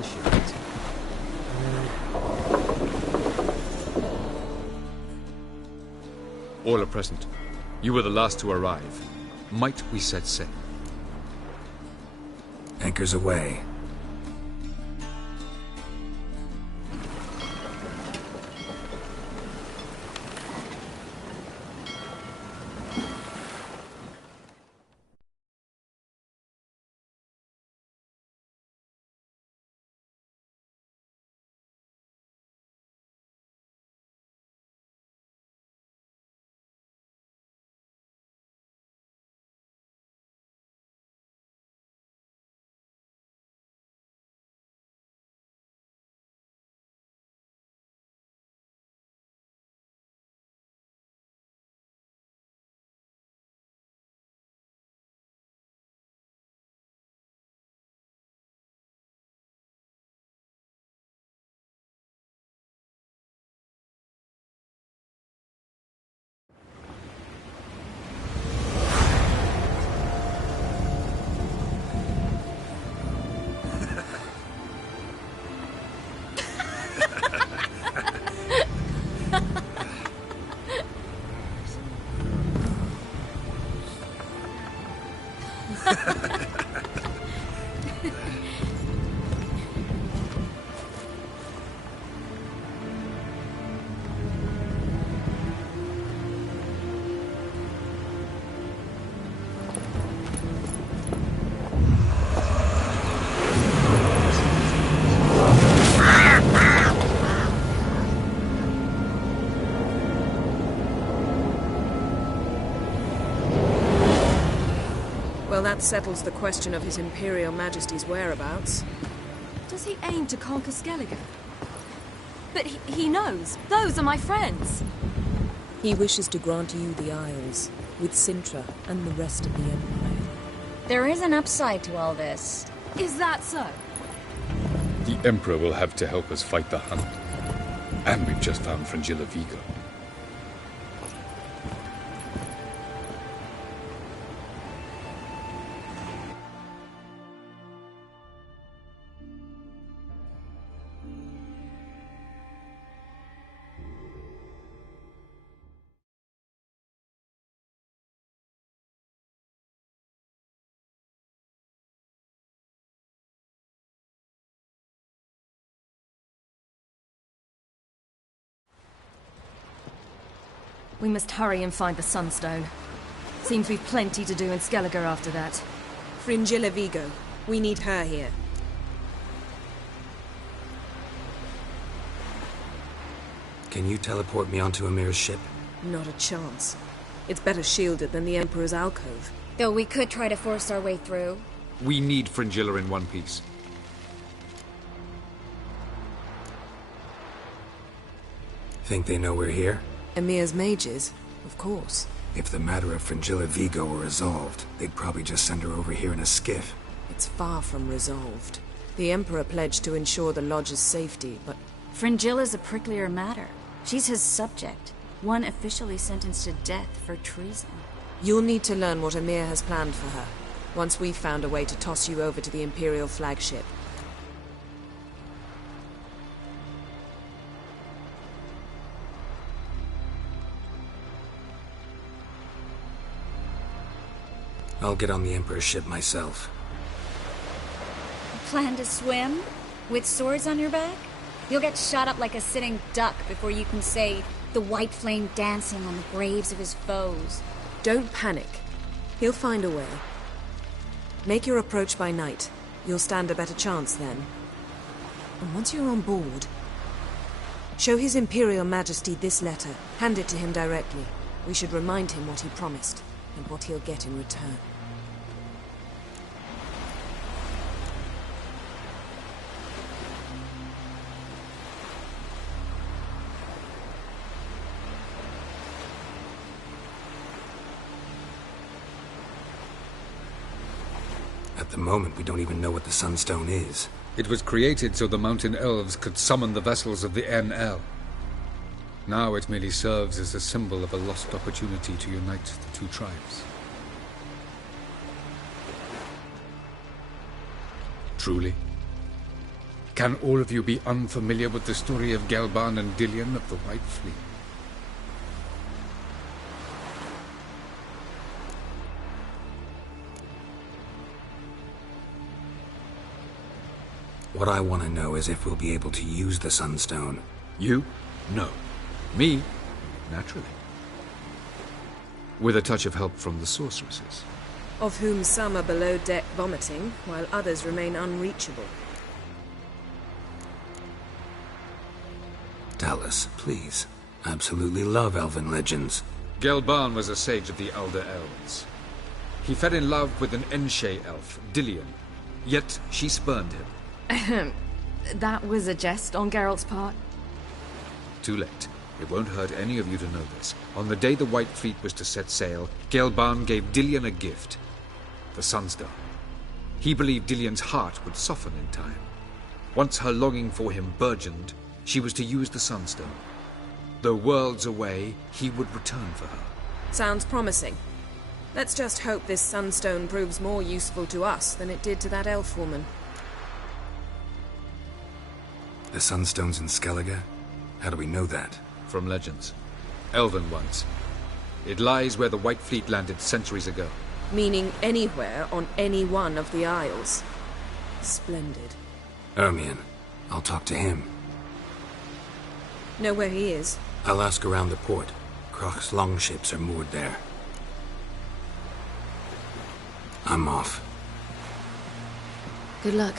initiate. All are present. You were the last to arrive. Might we set sail? Anchors away. Well, that settles the question of His Imperial Majesty's whereabouts. Does he aim to conquer Skellige? But he knows. Those are my friends. He wishes to grant you the Isles, with Sintra and the rest of the Empire. There is an upside to all this. Is that so? The Emperor will have to help us fight the Hunt. And we've just found Fringilla Vigo. We must hurry and find the Sunstone. Seems we've plenty to do in Skellige after that. Fringilla Vigo. We need her here. Can you teleport me onto Emir's ship? Not a chance. It's better shielded than the Emperor's alcove. Though we could try to force our way through. We need Fringilla in one piece. Think they know we're here? Emir's mages? Of course. If the matter of Fringilla Vigo were resolved, they'd probably just send her over here in a skiff. It's far from resolved. The Emperor pledged to ensure the Lodge's safety, but... Fringilla's a pricklier matter. She's his subject. One officially sentenced to death for treason. You'll need to learn what Emir has planned for her, once we've found a way to toss you over to the Imperial flagship. I'll get on the Emperor's ship myself. Plan to swim? With swords on your back? You'll get shot up like a sitting duck before you can say the white flame dancing on the graves of his foes. Don't panic. He'll find a way. Make your approach by night. You'll stand a better chance then. And once you're on board, show His Imperial Majesty this letter. Hand it to him directly. We should remind him what he promised, and what he'll get in return. At the moment, we don't even know what the Sunstone is. It was created so the Mountain Elves could summon the vessels of the NL. Now it merely serves as a symbol of a lost opportunity to unite the two tribes. Truly? Can all of you be unfamiliar with the story of Gelban and Dillion of the White Fleet? What I want to know is if we'll be able to use the Sunstone. You? No. Me? Naturally. With a touch of help from the sorceresses. Of whom some are below deck vomiting, while others remain unreachable. Tell us, please. Absolutely love elven legends. Gelban was a sage of the Elder Elves. He fell in love with an Enshe elf, Dillion. Yet she spurned him. That was a jest on Geralt's part. Too late. It won't hurt any of you to know this. On the day the White Fleet was to set sail, Gelban gave Dillion a gift. The Sunstone. He believed Dillion's heart would soften in time. Once her longing for him burgeoned, she was to use the Sunstone. Though worlds away, he would return for her. Sounds promising. Let's just hope this Sunstone proves more useful to us than it did to that elf woman. The Sunstone's in Skellige? How do we know that? From legends. Elven ones. It lies where the White Fleet landed centuries ago. Meaning anywhere on any one of the Isles. Splendid. Ermion. I'll talk to him. Know where he is? I'll ask around the port. Croc's longships are moored there. I'm off. Good luck.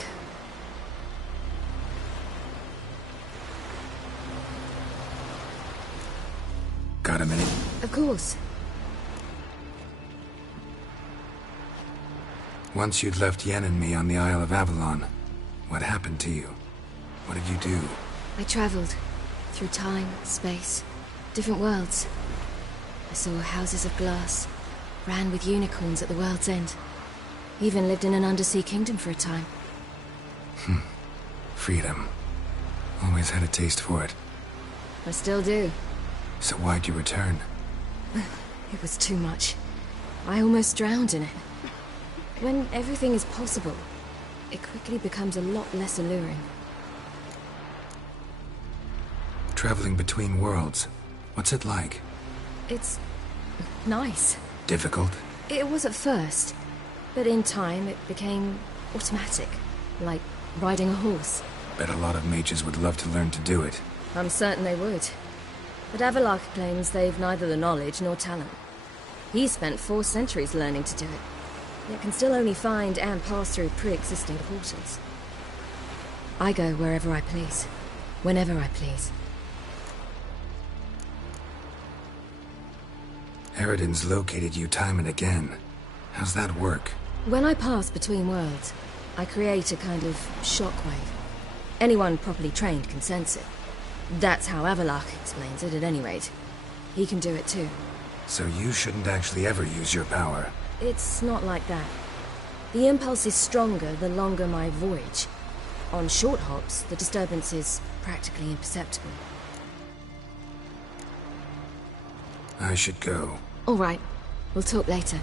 Got a minute? Of course. Once you'd left Yen and me on the Isle of Avalon, what happened to you? What did you do? I traveled through time, space, different worlds. I saw houses of glass, ran with unicorns at the world's end. Even lived in an undersea kingdom for a time. Freedom. Always had a taste for it. I still do. So why'd you return? It was too much. I almost drowned in it. When everything is possible, it quickly becomes a lot less alluring. Traveling between worlds. What's it like? It's nice. Difficult? It was at first, but in time it became automatic, like riding a horse. Bet a lot of mages would love to learn to do it. I'm certain they would. But Avalok claims they've neither the knowledge nor talent. He spent 4 centuries learning to do it, yet can still only find and pass through pre-existing portals. I go wherever I please, whenever I please. Eridan's located you time and again. How's that work? When I pass between worlds, I create a kind of shockwave. Anyone properly trained can sense it. That's how Avalok explains it, at any rate. He can do it too. So you shouldn't actually ever use your power. It's not like that. The impulse is stronger the longer my voyage. On short hops, the disturbance is practically imperceptible. I should go. All right. We'll talk later.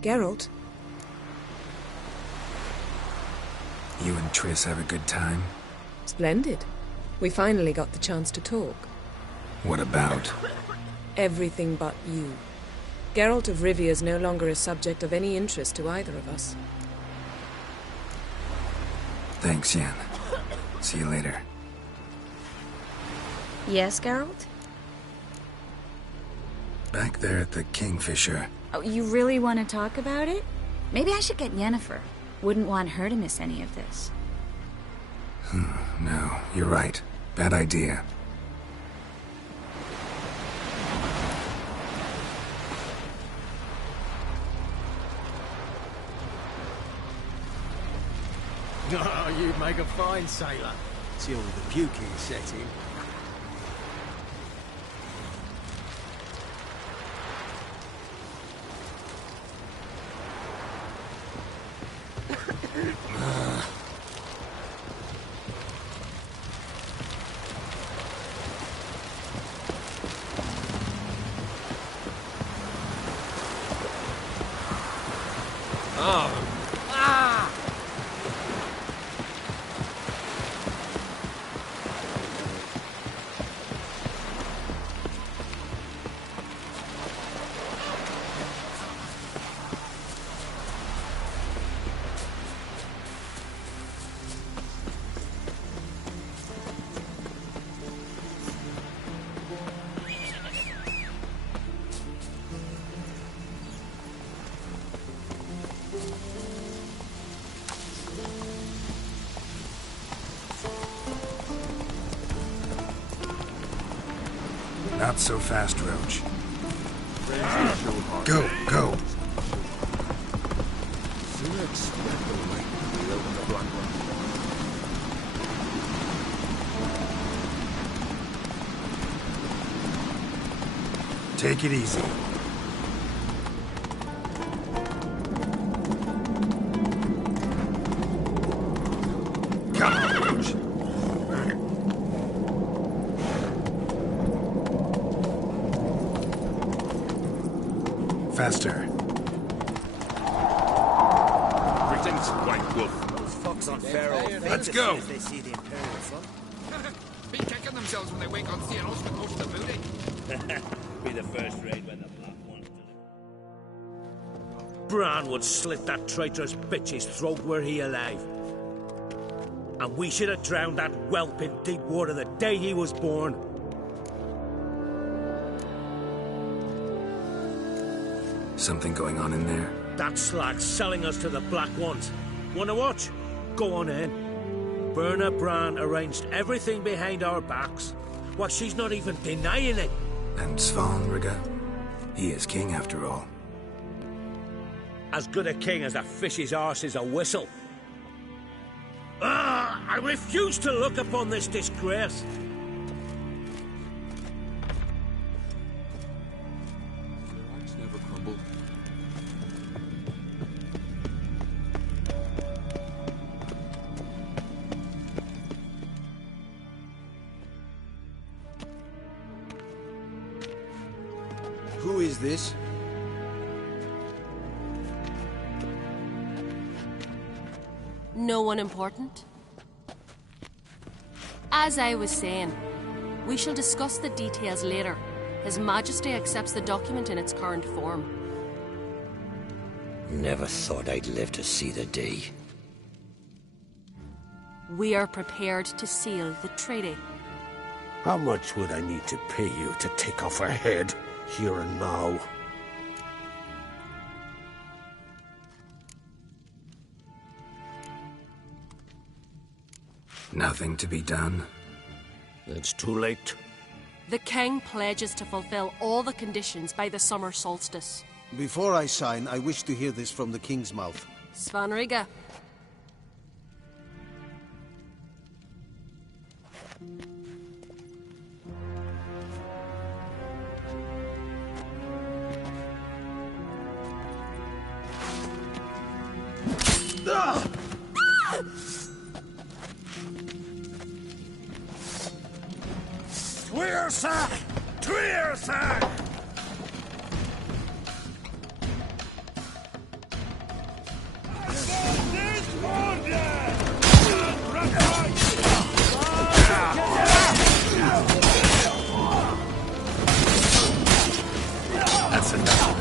Geralt? You and Triss have a good time? Splendid. We finally got the chance to talk. What about? Everything but you. Geralt of Rivia is no longer a subject of any interest to either of us. Thanks, Yen. See you later. Yes, Geralt? Back there at the Kingfisher. Oh, you really want to talk about it? Maybe I should get Yennefer. Wouldn't want her to miss any of this. No, you're right. Bad idea. Oh, you'd make a fine sailor. Till the puking set in. Not so fast, Roach. Go, go! Take it easy. Come on, Roach. Faster. Greetings, White Wolf. Those fucks on Pharaoh. Let's go. They see the Imperial front. Be kicking themselves when they wake on seeing us with most of the booty. Be the first raid when the Black Ones do it. Bran would slit that traitorous bitch's throat were he alive. And we should have drowned that whelp in deep water the day he was born. Something going on in there? That slag's selling us to the Black Ones. Wanna watch? Go on in. Berna Bran arranged everything behind our backs. Well, she's not even denying it. And Svanriga? He is king after all. As good a king as a fish's arse is a whistle. I refuse to look upon this disgrace. Never crumble. Who is this? No one important. As I was saying, we shall discuss the details later. His Majesty accepts the document in its current form. Never thought I'd live to see the day. We are prepared to seal the treaty. How much would I need to pay you to take off her head, here and now? Nothing to be done? It's too late. The king pledges to fulfill all the conditions by the summer solstice. Before I sign, I wish to hear this from the king's mouth. Svanriga. Tweersa! Tweersa! That's enough.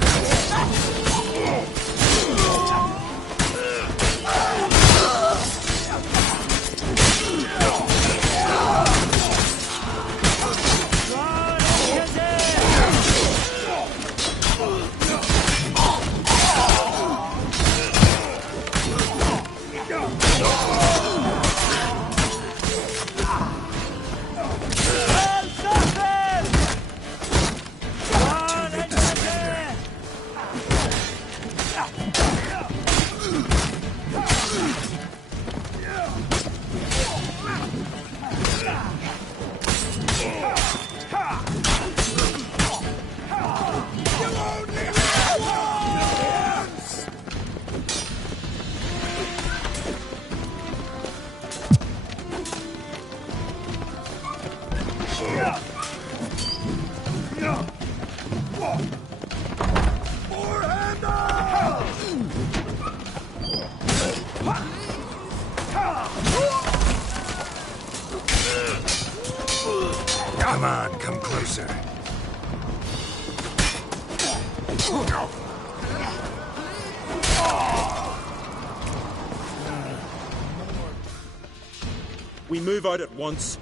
We move out at once.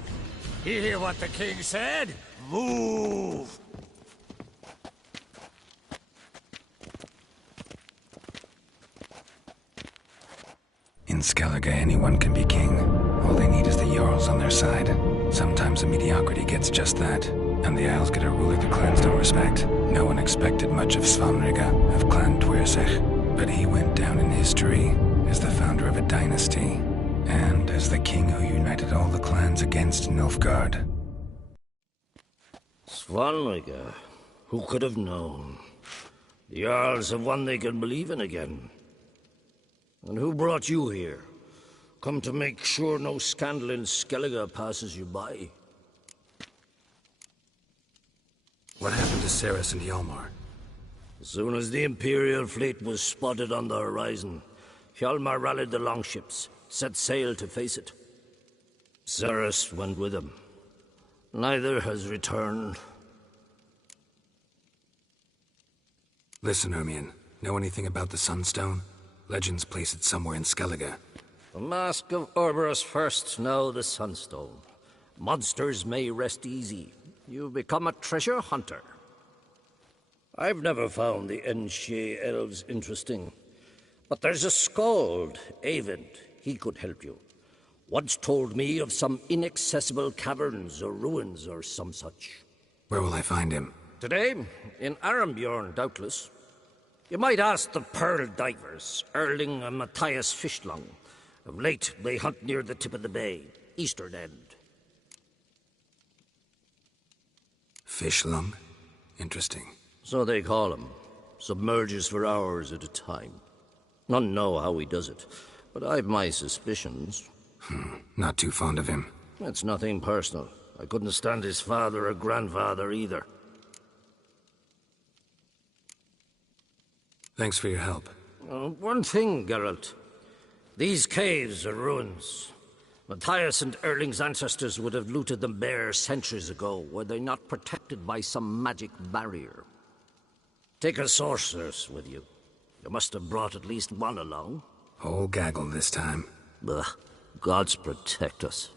You hear what the king said? Move! In Skellige, anyone can be king. All they need is the Jarls on their side. Sometimes the mediocrity gets just that, and the Isles get a ruler the clans don't respect. No one expected much of Svanrige, of Clan Twirsech, but he went down in history as the founder of a dynasty, and as the king who united all the clans against Nilfgaard. Svanrige, who could have known? The Jarls have one they can believe in again. And who brought you here? Come to make sure no scandal in Skellige passes you by. What happened to Ceres and Hjalmar? As soon as the Imperial fleet was spotted on the horizon, Hjalmar rallied the longships, set sail to face it. Ceres went with him. Neither has returned. Listen, Ermion. Know anything about the Sunstone? Legends place it somewhere in Skellige. The Mask of Orberus first, now the Sunstone. Monsters may rest easy. You've become a treasure hunter. I've never found the Enshe elves interesting. But there's a skald, Eyvind. He could help you. Once told me of some inaccessible caverns or ruins or some such. Where will I find him? Today, in Arambjorn, doubtless. You might ask the Pearl Divers, Erling and Matthias Fishlung. Of late, they hunt near the tip of the bay, eastern end. Fishlung? Interesting. So they call him. Submerges for hours at a time. None know how he does it, but I've my suspicions. Not too fond of him. It's nothing personal. I couldn't stand his father or grandfather either. Thanks for your help. One thing, Geralt. These caves are ruins. Matthias and Erling's ancestors would have looted them bare centuries ago, were they not protected by some magic barrier. Take a sorceress with you. You must have brought at least one along. Whole gaggle this time. Ugh. Gods protect us.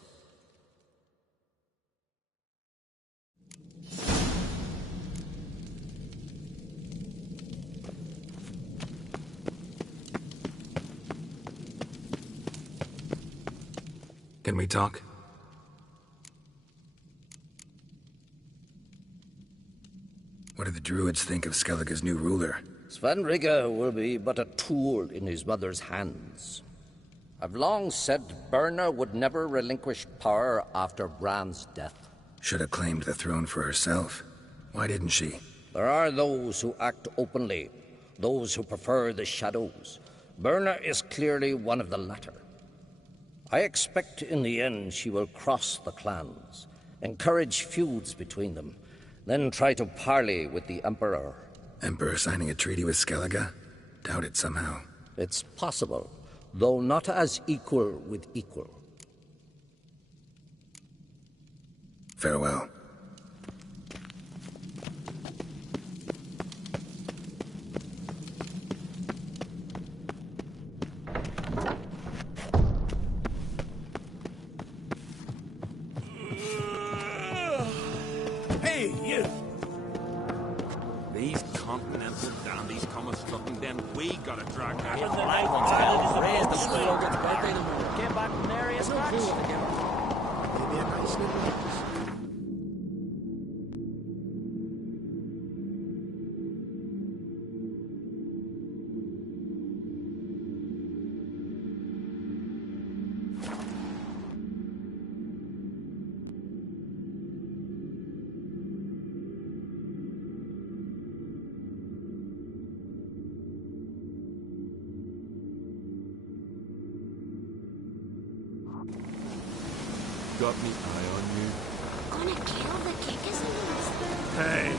Can we talk? What do the druids think of Skellige's new ruler? Svanrige will be but a tool in his mother's hands. I've long said Birna would never relinquish power after Bran's death. Should have claimed the throne for herself. Why didn't she? There are those who act openly, those who prefer the shadows. Birna is clearly one of the latter. I expect in the end she will cross the clans, encourage feuds between them, then try to parley with the Emperor. Emperor signing a treaty with Skellige? Doubt it somehow. It's possible, though not as equal with equal. Farewell. Hey, you! These continental dandies come a strutting, then we gotta drag that. Get back from there, it's Maybe a nice little house. Got me eye on you. Gonna kill the kickers? Hey!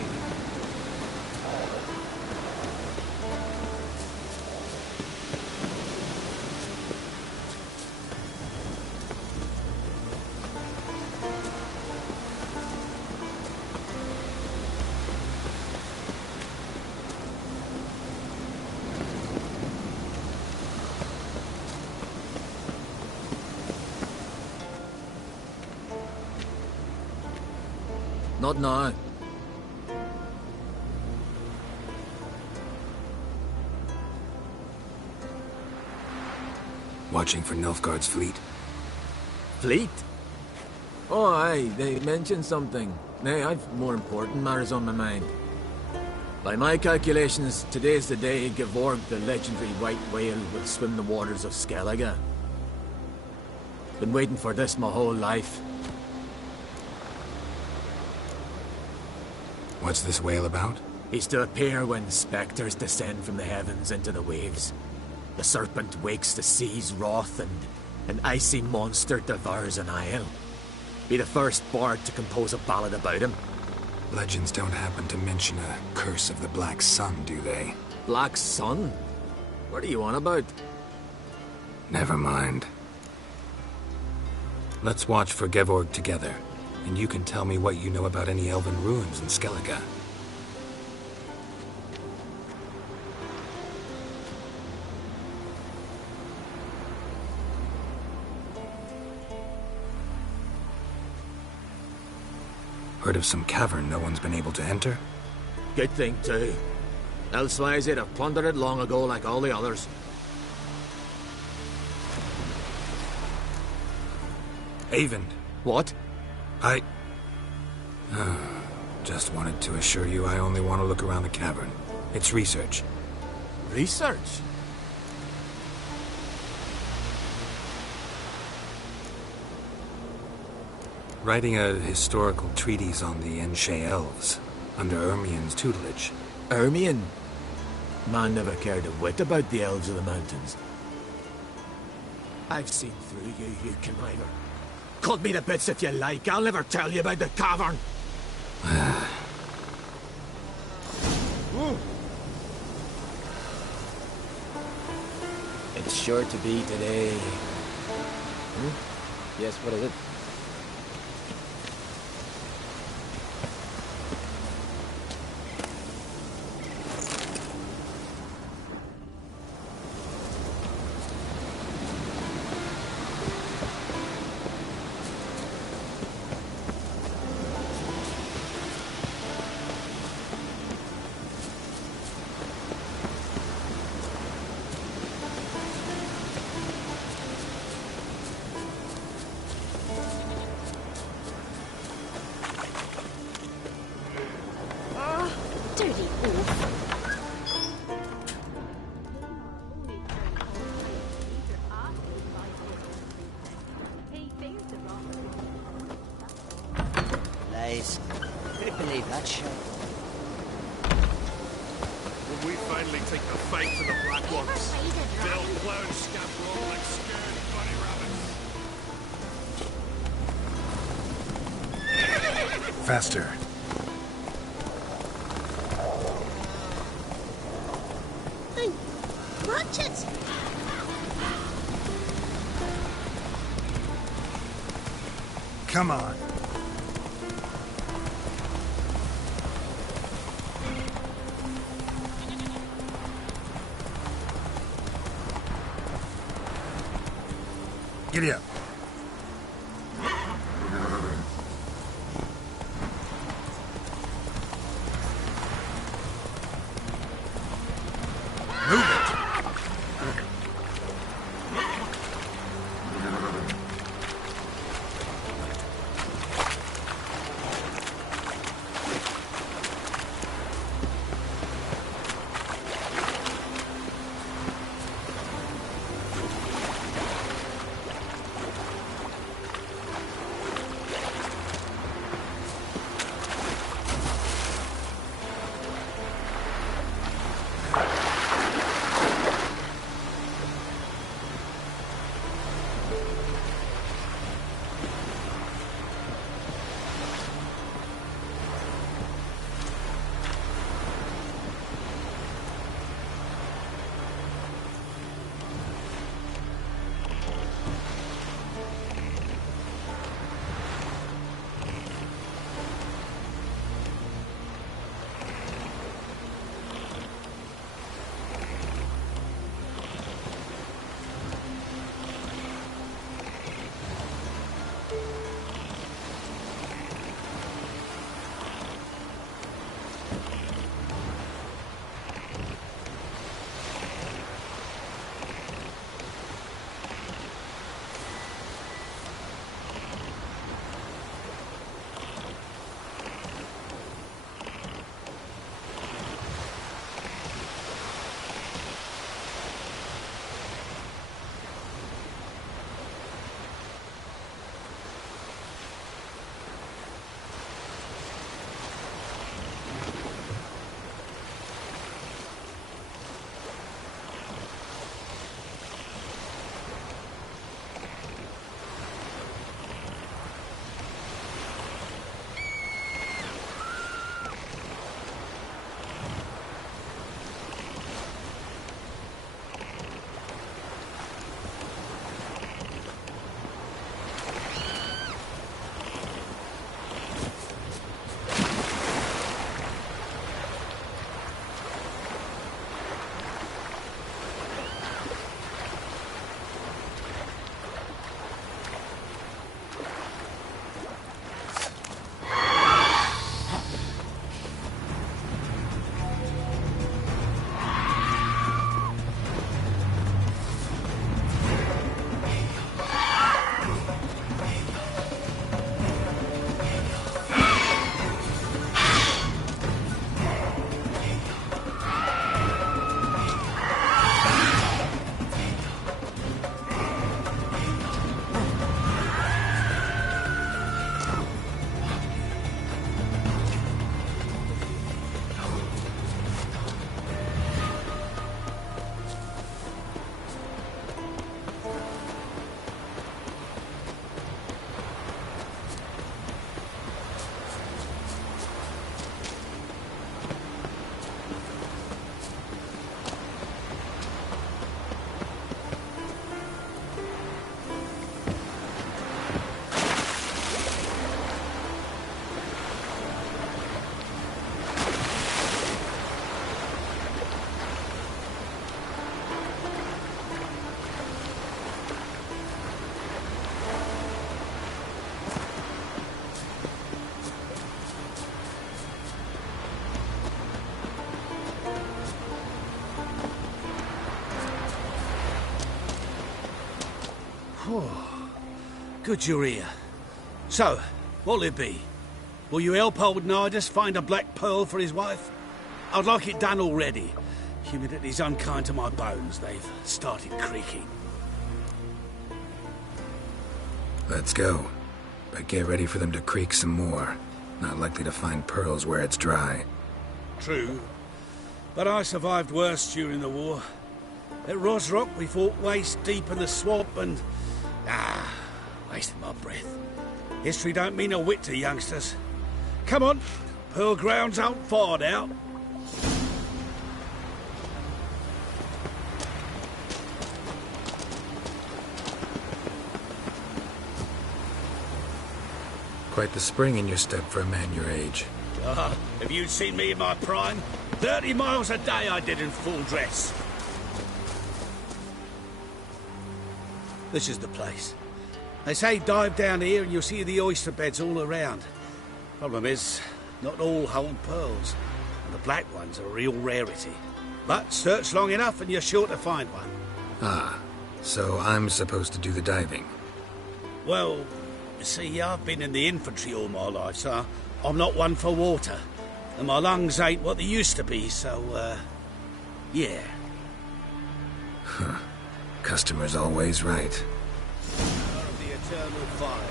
Not now. Watching for Nilfgaard's fleet. Fleet? Oh, aye, they mentioned something. Nay, I've more important matters on my mind. By my calculations, today's the day Gevorg, the legendary white whale, will swim the waters of Skellige. Been waiting for this my whole life. What's this whale about? He's to appear when spectres descend from the heavens into the waves. The serpent wakes the sea's wrath, and an icy monster devours an isle. Be the first bard to compose a ballad about him. Legends don't happen to mention a curse of the Black Sun, do they? Black Sun? What are you on about? Never mind. Let's watch for Gevorg together, and you can tell me what you know about any elven ruins in Skellige. Heard of some cavern no one's been able to enter? Good thing, too. Elsewise, they'd have plundered it long ago like all the others. Avon. What? I... just wanted to assure you I only want to look around the cavern. It's research. Research? Writing a historical treatise on the Enshe elves, under Ermien's tutelage. Ermien? Man never cared a whit about the elves of the mountains. I've seen through you, you conniver. Cut me to bits if you like, I'll never tell you about the cavern! It's sure to be today. Yes, what is it? Couldn't believe that shit. Will we finally take the fight to the Black Ones? They'll clown scamper off like scared bunny rabbits. Faster. Hey, watch it! Come on. Giddy up. Move it. Oh, good you're here. So, what'll it be? Will you help old Nidus find a black pearl for his wife? I'd like it done already. Humidity's unkind to my bones. They've started creaking. Let's go. But get ready for them to creak some more. Not likely to find pearls where it's dry. True. But I survived worse during the war. At Rosrock, we fought waist deep in the swamp and... wasted my breath. History don't mean a whit to youngsters. Come on, Pearl Grounds aren't far now. Quite the spring in your step for a man your age. Have you seen me in my prime? 30 miles a day I did in full dress. This is the place. They say dive down here and you'll see the oyster beds all around. Problem is, not all hold pearls, and the black ones are a real rarity. But search long enough and you're sure to find one. Ah, so I'm supposed to do the diving. Well, see, I've been in the infantry all my life, so I'm not one for water. And my lungs ain't what they used to be, so, yeah. Huh. Customer's always right. The eternal fire.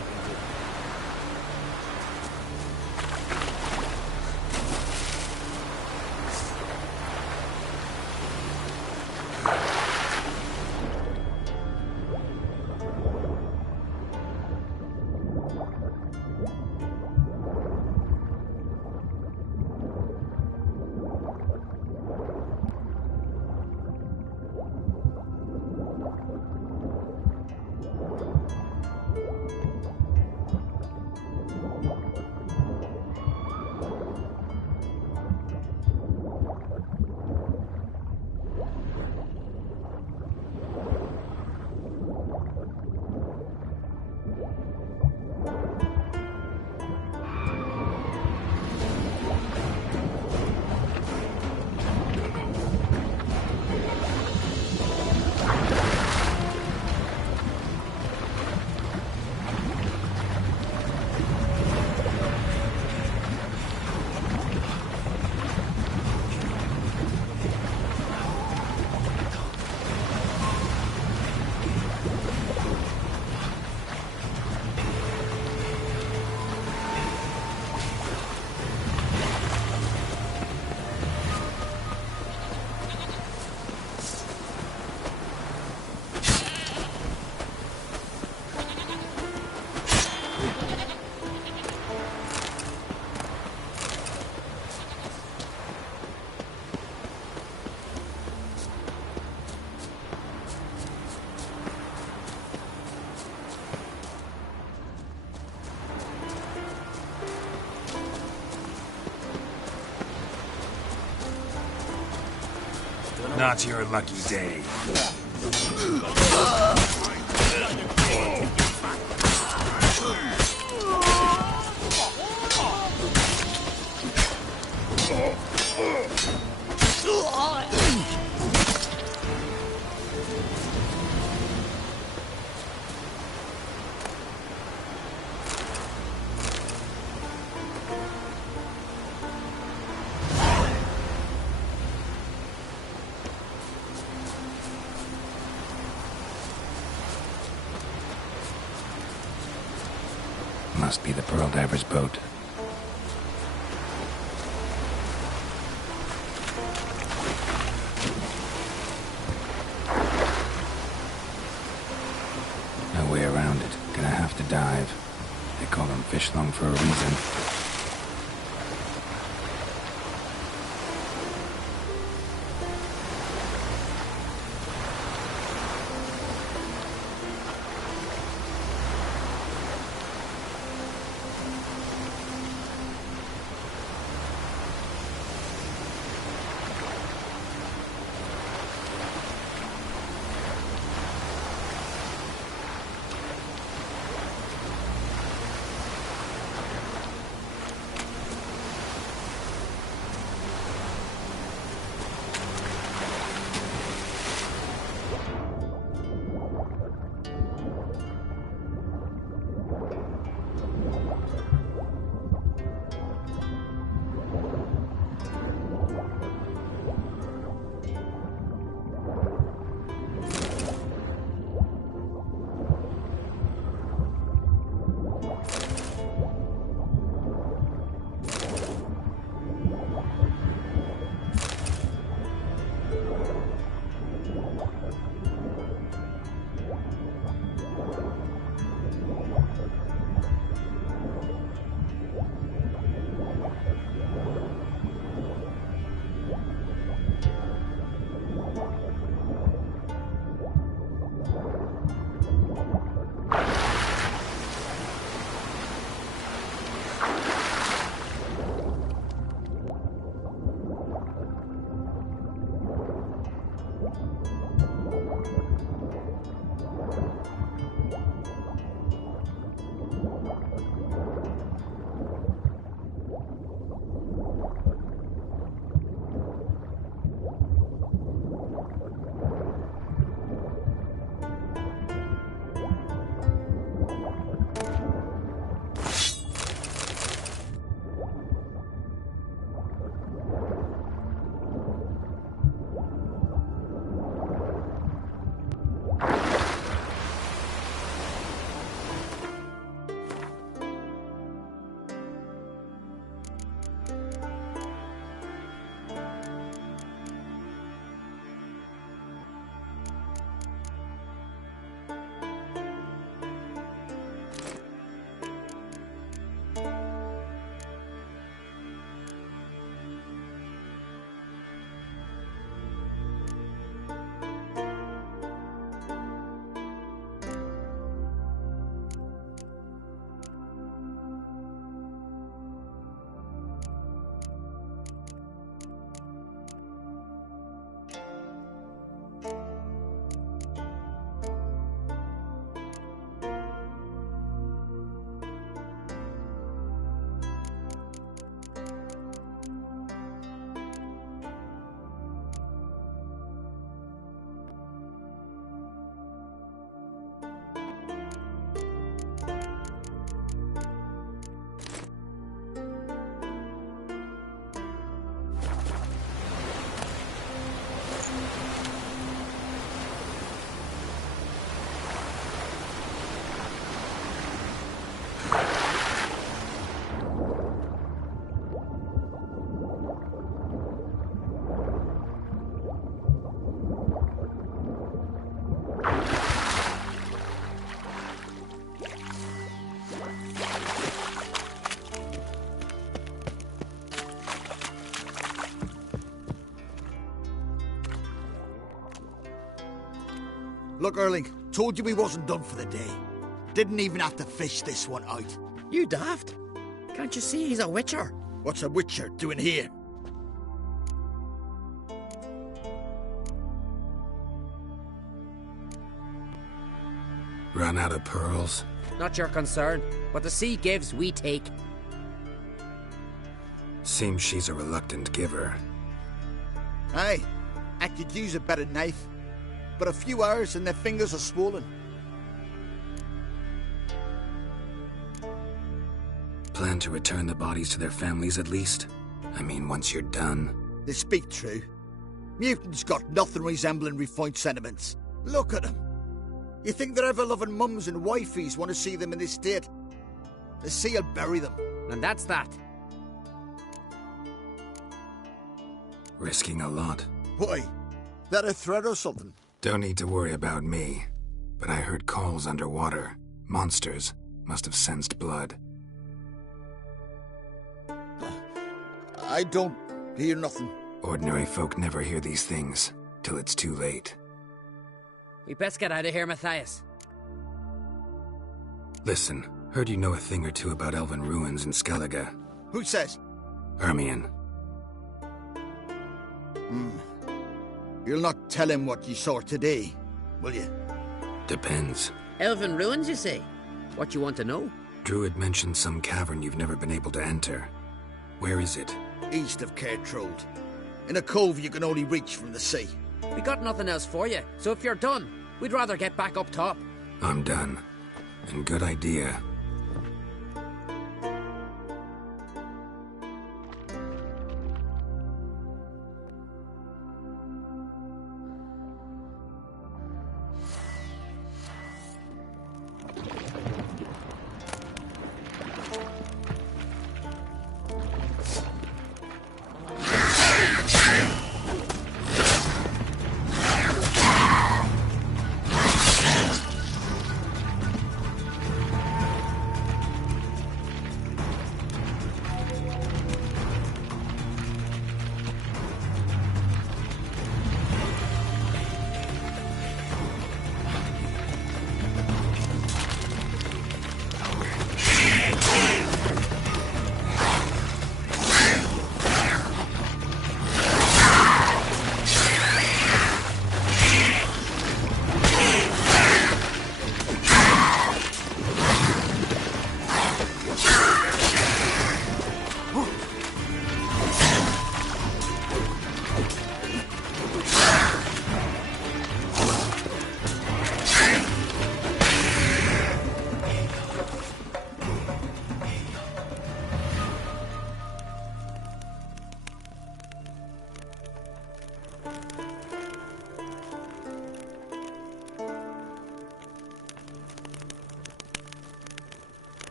Not your lucky day. Must be the Pearl Diver's boat. No way around it. Gonna have to dive. They call them fish lung for a reason. Look, Erling, told you we wasn't done for the day. Didn't even have to fish this one out. You daft? Can't you see he's a witcher? What's a witcher doing here? Run out of pearls? Not your concern. What the sea gives, we take. Seems she's a reluctant giver. Aye, I could use a better knife. But a few hours and their fingers are swollen. Plan to return the bodies to their families at least? I mean, once you're done. They speak true. Mutants got nothing resembling refined sentiments. Look at them. You think their ever-loving mums and wifeys want to see them in this state? The sea will bury them. And that's that. Risking a lot. Why? That a threat or something? Don't need to worry about me. But I heard calls underwater. Monsters must have sensed blood. I don't hear nothing. Ordinary folk never hear these things, till it's too late. We best get out of here, Matthias. Listen, heard you know a thing or two about elven ruins in Skellige. Who says? Ermion. You'll not tell him what you saw today, will you? Depends. Elven ruins, you say? What you want to know? Druid mentioned some cavern you've never been able to enter. Where is it? East of Cairtrold. In a cove you can only reach from the sea. We got nothing else for you, so if you're done, we'd rather get back up top. I'm done. And good idea.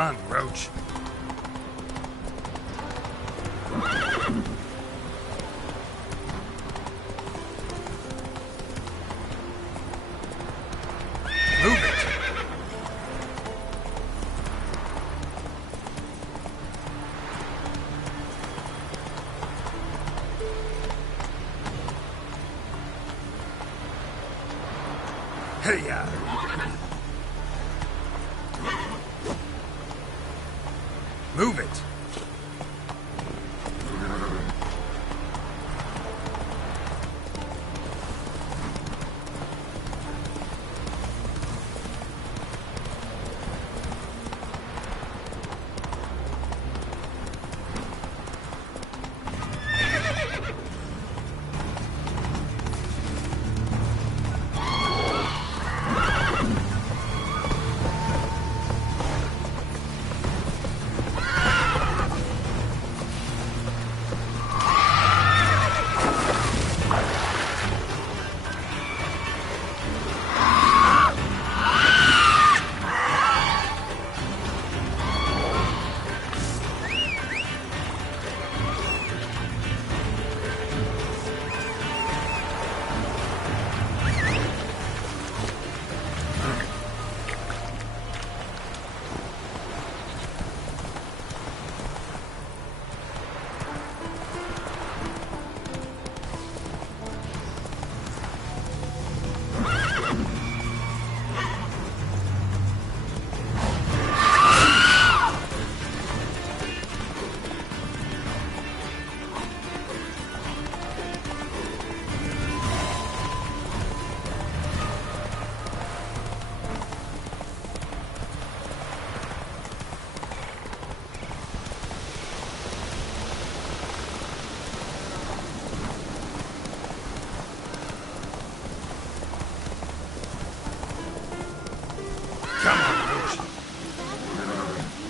Run, Roach. Move it! Hey-ya! Move it!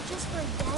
Just for a day?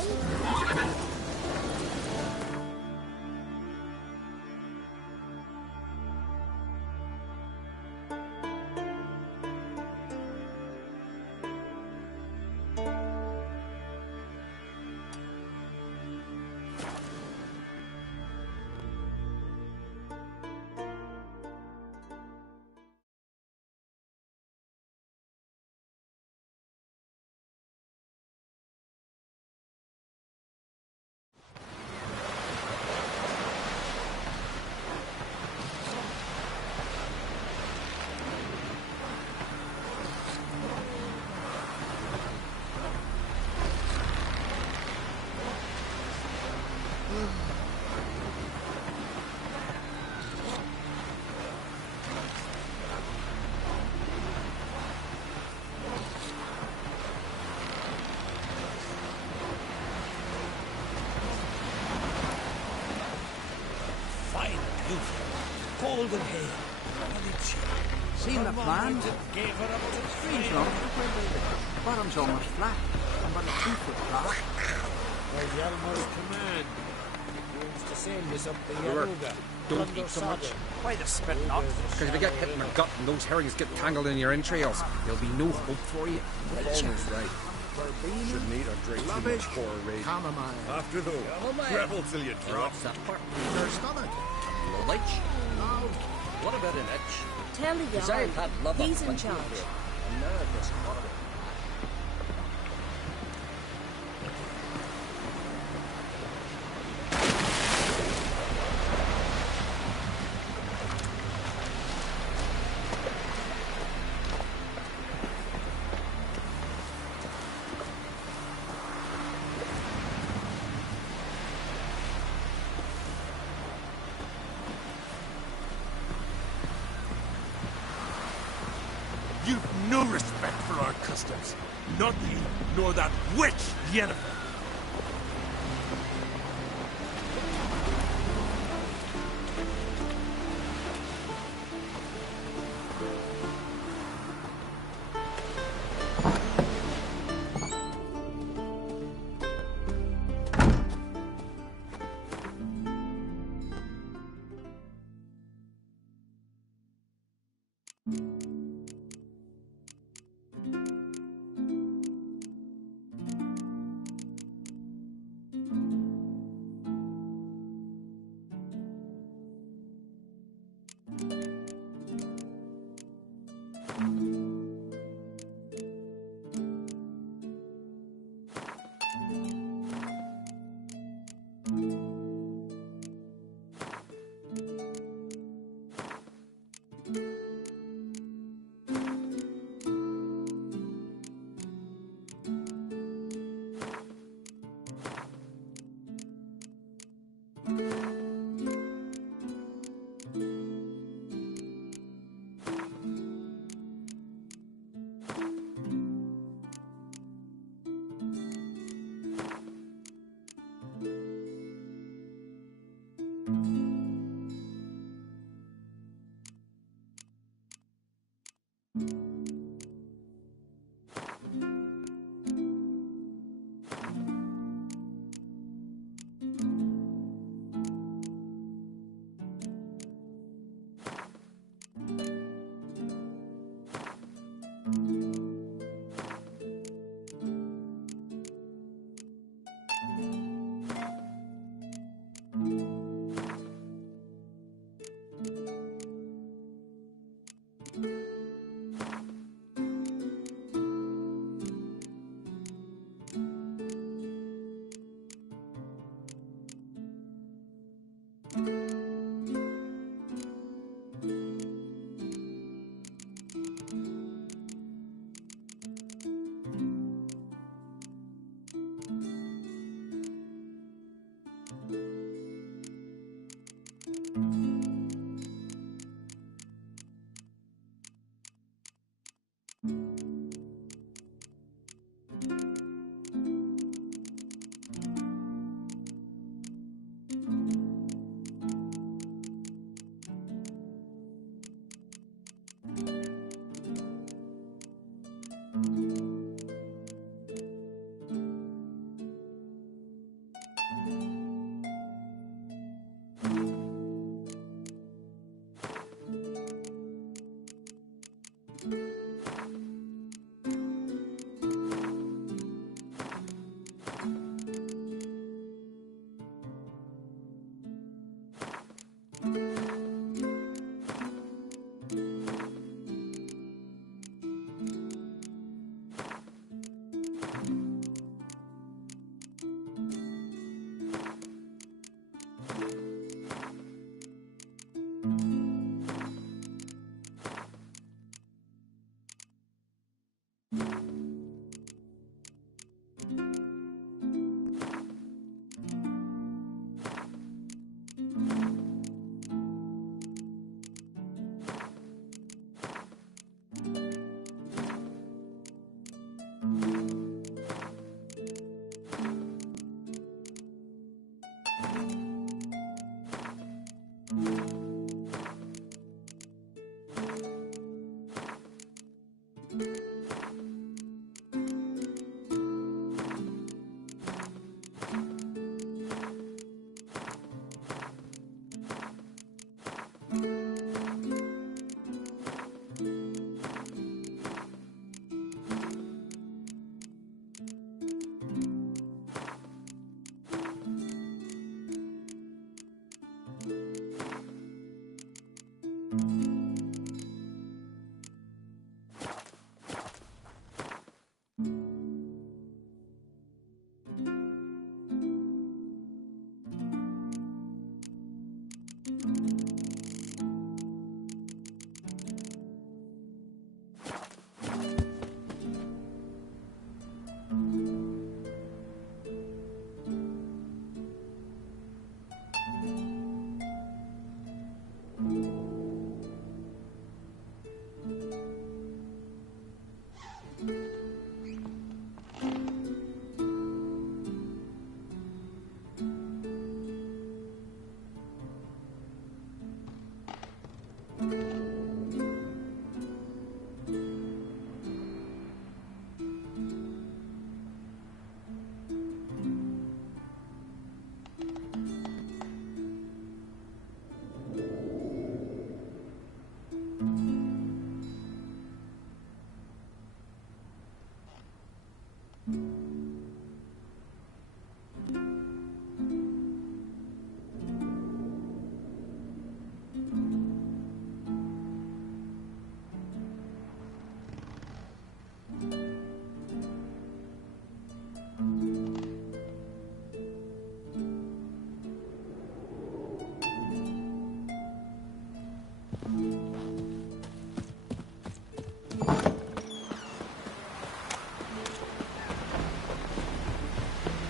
Golden hair. Seen the plan? Stream's long, bottom's almost flat, and about a 2-foot drop. By Yalmar's command, he aims to send us up the Brewer, Yaruga. don't eat so much. Why the spit not? Because if you get hit in the gut and those herrings get tangled in your entrails, there'll be no hope for you. Almost right. Shouldn't eat or drink too much for a raid. Chamomile. After though, revel till you drop. What's that part? Your stomach. Lich? What about an itch? Tell the Because I've had Jarl. love He's of in plenty of charge. it. And now this horrible. You've no respect for our customs. Not you, nor that witch, Yennefer.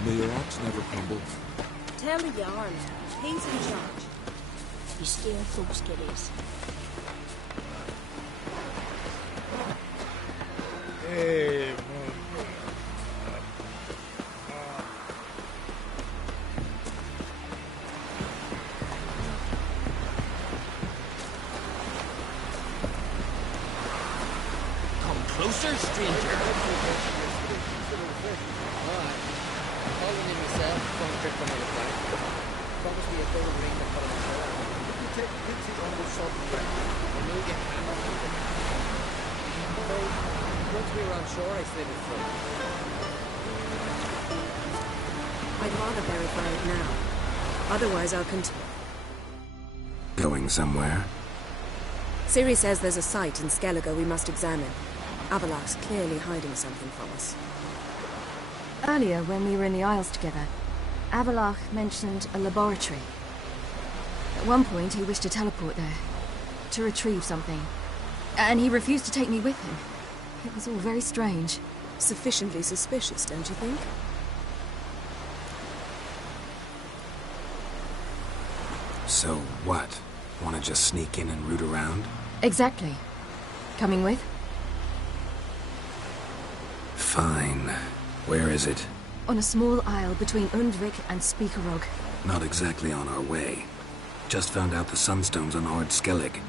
May your axe never crumble. Tell the yarn. He's in charge. You scare folks, kiddies. Hey, Come closer, stranger. Calling in myself, don't trip on the flank. Promise me a gold ring to put on my shoulder. You take pictures on the sudden way. I know you cannot do it. So, once we were on shore, I slid it through. I'd rather verify it now. Otherwise, I'll continue. Going somewhere? Ciri says there's a site in Skellige we must examine. Avalok's clearly hiding something from us. Earlier, when we were in the Isles together, Avalok mentioned a laboratory. At one point, he wished to teleport there, to retrieve something. And he refused to take me with him. It was all very strange. Sufficiently suspicious, don't you think? So what? Want to just sneak in and root around? Exactly. Coming with? Fine. Where is it? On a small isle between Undvik and Speakerog. Not exactly on our way. Just found out the sunstone's on Ord Skellig.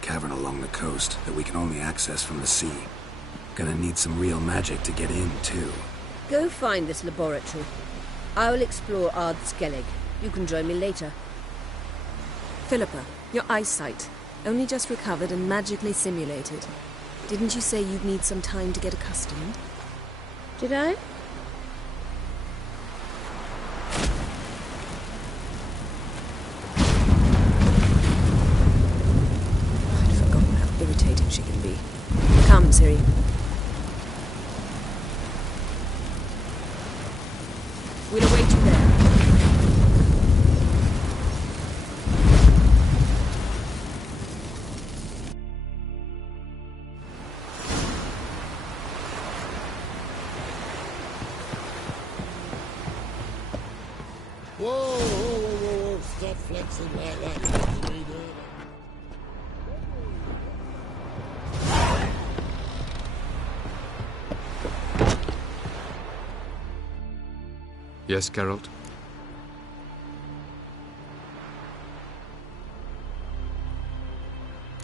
Cavern along the coast that we can only access from the sea. Gonna need some real magic to get in, too. Go find this laboratory. I will explore Ard Skellig. You can join me later. Philippa, your eyesight. Only just recovered and magically simulated. Didn't you say you'd need some time to get accustomed? Did I? Yes, Geralt?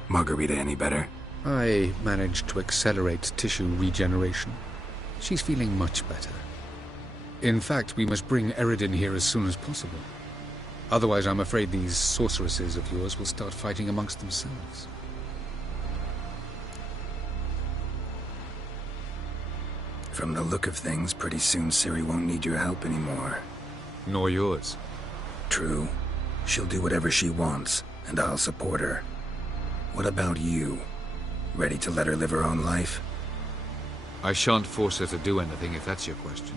Margarita any better? I managed to accelerate tissue regeneration. She's feeling much better. In fact, we must bring Eredin here as soon as possible. Otherwise, I'm afraid these sorceresses of yours will start fighting amongst themselves. From the look of things, pretty soon Ciri won't need your help anymore. Nor yours. True. She'll do whatever she wants, and I'll support her. What about you? Ready to let her live her own life? I shan't force her to do anything, if that's your question.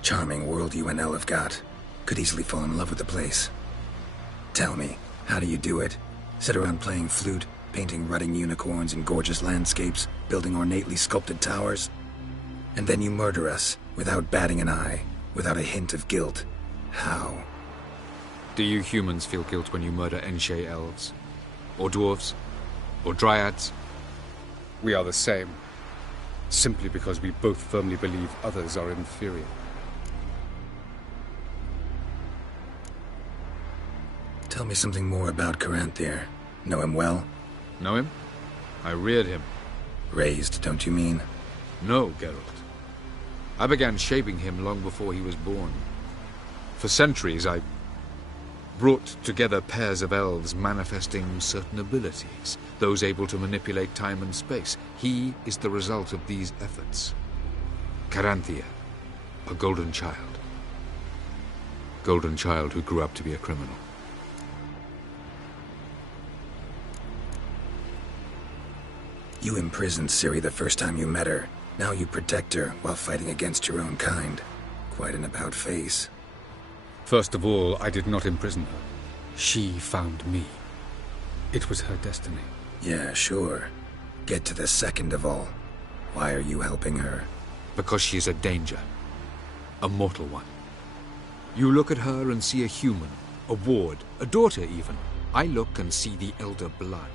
Charming world you and Elle have got. Could easily fall in love with the place. Tell me, how do you do it? Sit around playing flute, painting rutting unicorns in gorgeous landscapes, building ornately sculpted towers? And then you murder us, without batting an eye, without a hint of guilt. How? Do you humans feel guilt when you murder Enshe elves? Or dwarves? Or dryads? We are the same. Simply because we both firmly believe others are inferior. Tell me something more about Caranthir. Know him well? Know him? I reared him. Raised, don't you mean? No, Geralt. I began shaping him long before he was born. For centuries, I brought together pairs of elves manifesting certain abilities, those able to manipulate time and space. He is the result of these efforts. Caranthir, a golden child. Golden child who grew up to be a criminal. You imprisoned Ciri the first time you met her. Now you protect her while fighting against your own kind. Quite an about-face. First of all, I did not imprison her. She found me. It was her destiny. Yeah, sure. Get to the second of all. Why are you helping her? Because she is a danger. A mortal one. You look at her and see a human, a ward, a daughter even. I look and see the Elder Blood.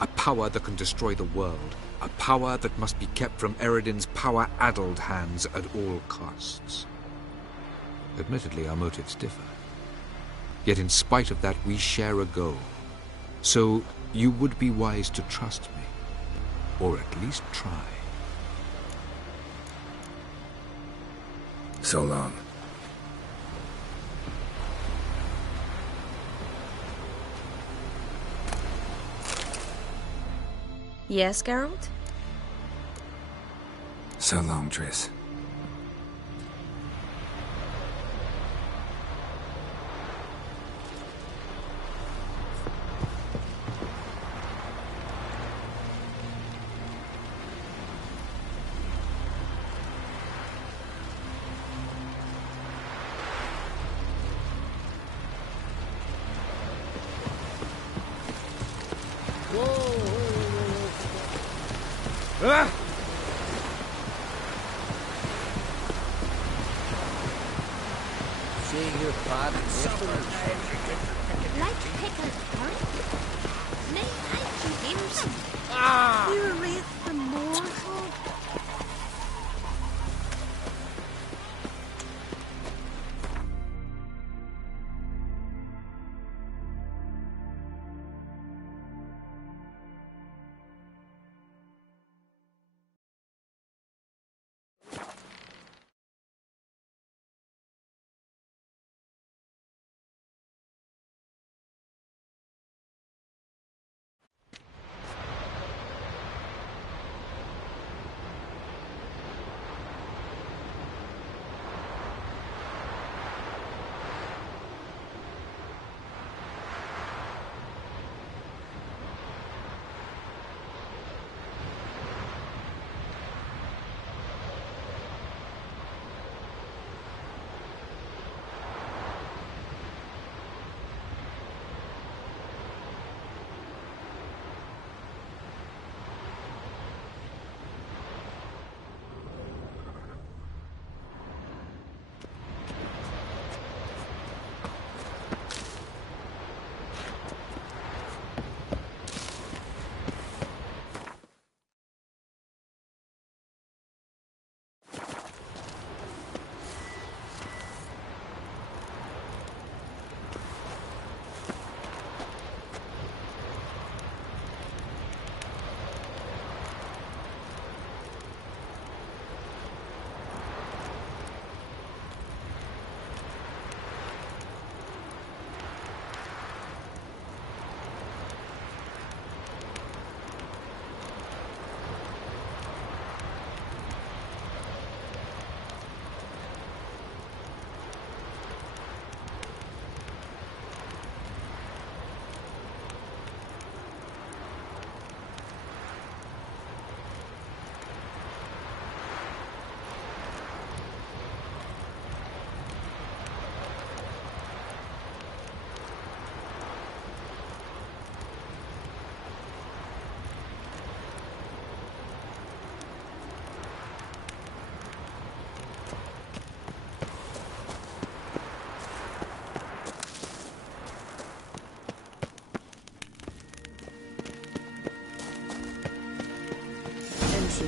A power that can destroy the world. A power that must be kept from Eredin's power-addled hands at all costs. Admittedly, our motives differ. Yet in spite of that, we share a goal. So you would be wise to trust me. Or at least try. So long. Yes, Geralt? So long, Triss. Ah! Seeing your father Like pickled curry? Nay, I keep innocent. Ah! You're wraith the mortal.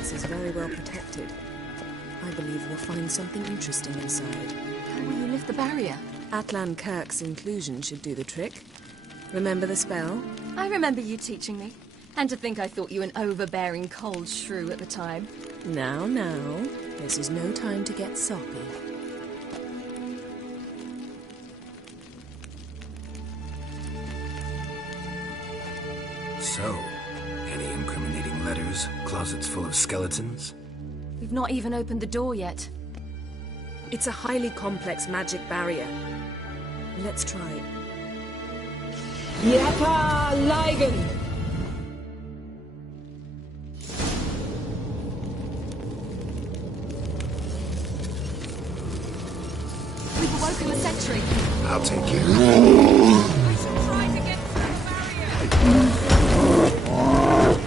place is very well protected. I believe we'll find something interesting inside. How will you lift the barrier? Atlan Kirk's inclusion should do the trick. Remember the spell? I remember you teaching me. And to think I thought you an overbearing cold shrew at the time. Now, this is no time to get soppy. So, any incriminating letters? Closets full of skeletons? We've not even opened the door yet. It's a highly complex magic barrier. Let's try. Yata Ligen! We've awoken the sentry. I'll take care of it. We should try to get through the barrier.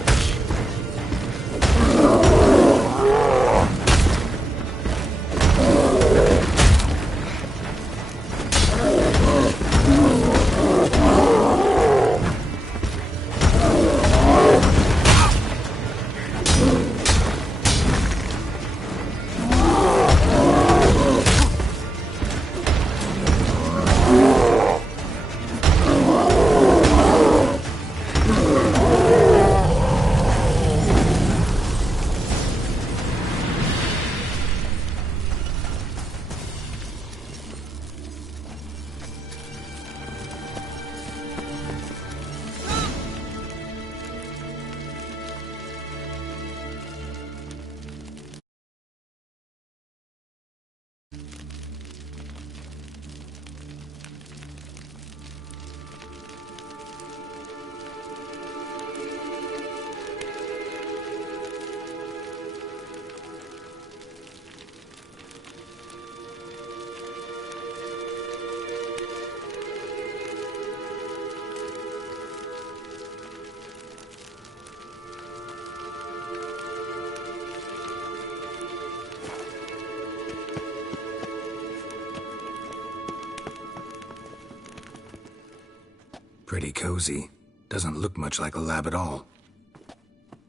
Pretty cozy. Doesn't look much like a lab at all.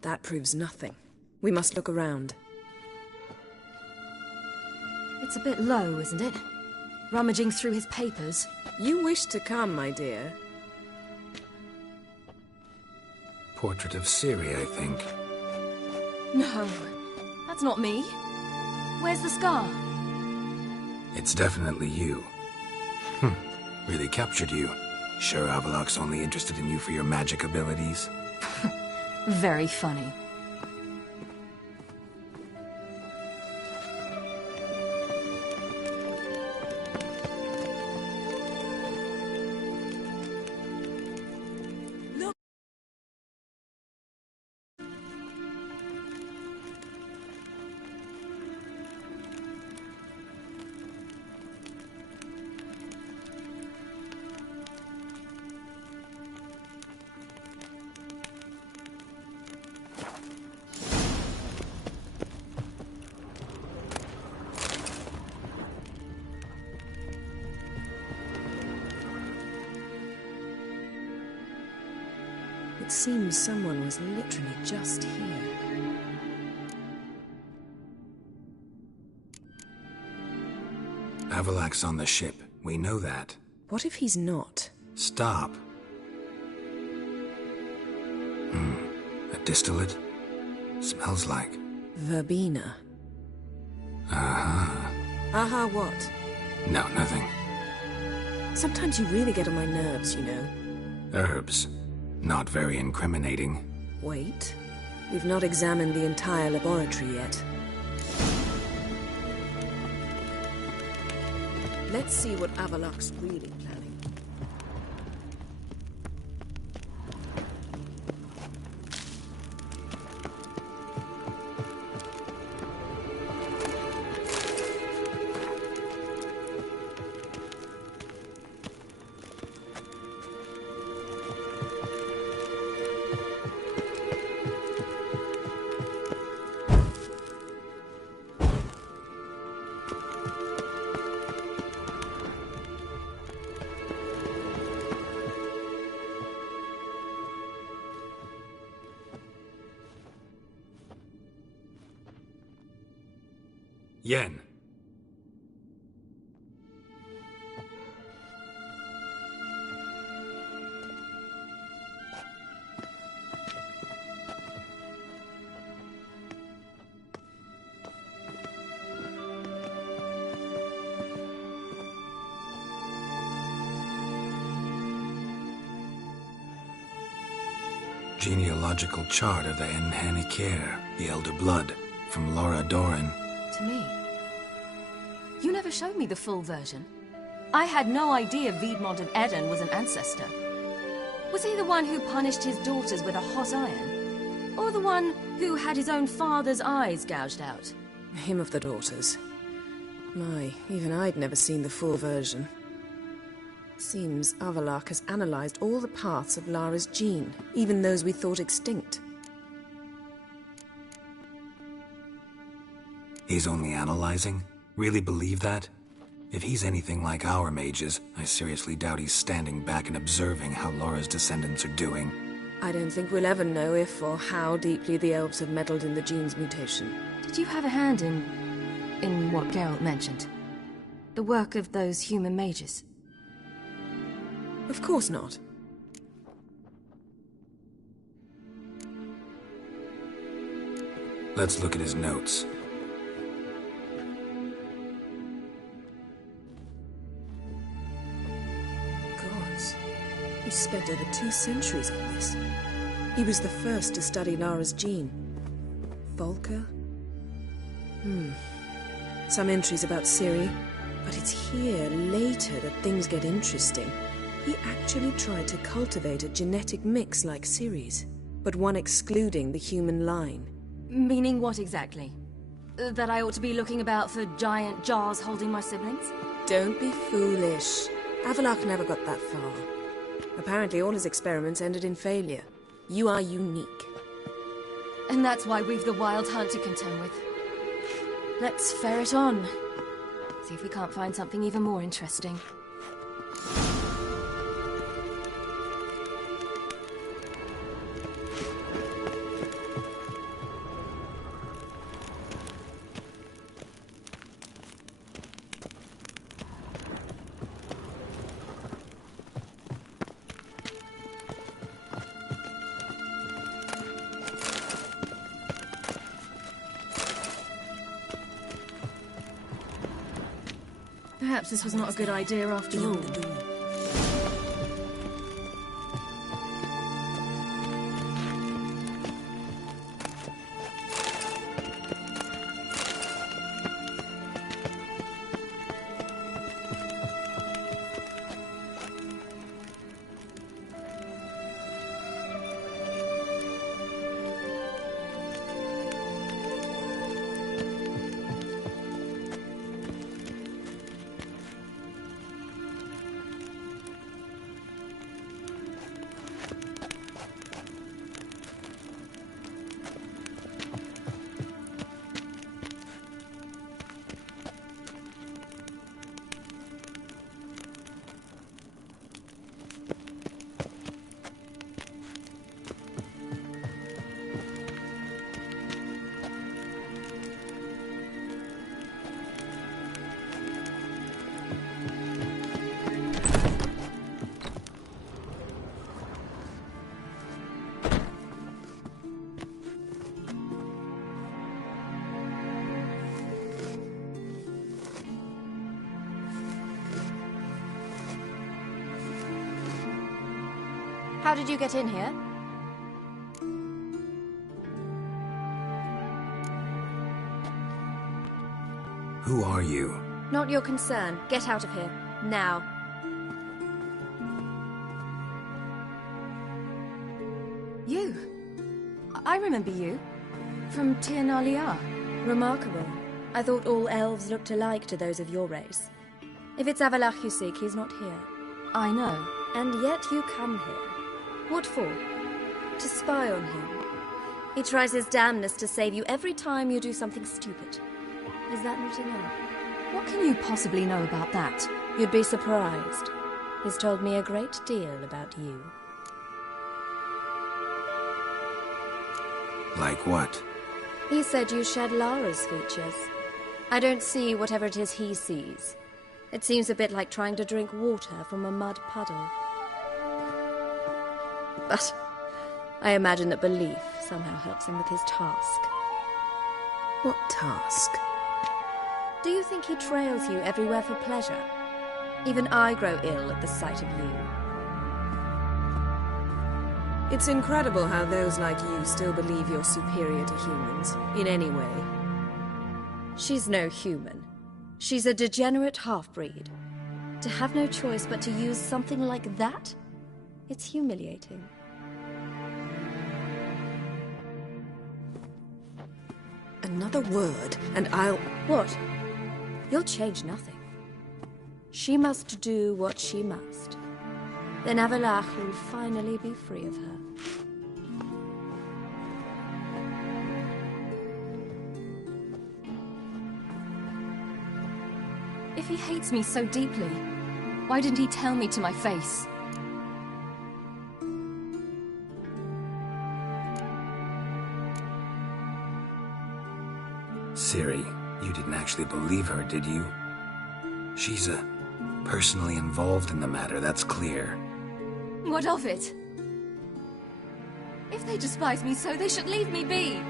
That proves nothing. We must look around. It's a bit low, isn't it? Rummaging through his papers. You wish to come, my dear. Portrait of Ciri, I think. No, that's not me. Where's the scar? It's definitely you. Really captured you. Sure Avalok's only interested in you for your magic abilities? Very funny. It seems someone was literally just here. Avalok's on the ship. We know that. What if he's not? Stop. A distillate? Smells like... Verbena. Aha. Aha what? No, nothing. Sometimes you really get on my nerves, you know. Herbs. Not very incriminating. Wait. We've not examined the entire laboratory yet. Let's see what Avalok's really planning. Yen. Genealogical chart of the Enhanikir, the Elder Blood, from Laura Doran. To me. You never showed me the full version. I had no idea Viedmont of Eden was an ancestor. Was he the one who punished his daughters with a hot iron? Or the one who had his own father's eyes gouged out? Him of the daughters. My, even I'd never seen the full version. Seems Avalok has analyzed all the parts of Lara's gene, even those we thought extinct. He's only analyzing? Really believe that? If he's anything like our mages, I seriously doubt he's standing back and observing how Laura's descendants are doing. I don't think we'll ever know if or how deeply the elves have meddled in the gene's mutation. Did you have a hand in what Geralt mentioned? The work of those human mages? Of course not. Let's look at his notes. Gods. He spent over 2 centuries on this. He was the first to study Lara's gene. Volker? Some entries about Ciri, but it's here, later, that things get interesting. He actually tried to cultivate a genetic mix like Ciri's, but one excluding the human line. Meaning what exactly? That I ought to be looking about for giant jars holding my siblings? Don't be foolish. Avalok never got that far. Apparently all his experiments ended in failure. You are unique. And that's why we've the Wild Hunt to contend with. Let's ferret on. See if we can't find something even more interesting. Perhaps this was not a good idea after all. How did you get in here? Who are you? Not your concern. Get out of here. Now. You. I remember you. From Tir Nalia. Remarkable. I thought all elves looked alike to those of your race. If it's Avalach you seek, he's not here. I know. And yet you come here. What for? To spy on him. He tries his damnedest to save you every time you do something stupid. Is that not enough? What can you possibly know about that? You'd be surprised. He's told me a great deal about you. Like what? He said you shared Lara's features. I don't see whatever it is he sees. It seems a bit like trying to drink water from a mud puddle. But I imagine that belief somehow helps him with his task. What task? Do you think he trails you everywhere for pleasure? Even I grow ill at the sight of you. It's incredible how those like you still believe you're superior to humans, in any way. She's no human. She's a degenerate half-breed. To have no choice but to use something like that? It's humiliating. Another word, and I'll... What? You'll change nothing. She must do what she must. Then Avalach will finally be free of her. If he hates me so deeply, why didn't he tell me to my face? Ciri, you didn't actually believe her, did you? She's personally involved in the matter, that's clear. What of it? If they despise me so, they should leave me be.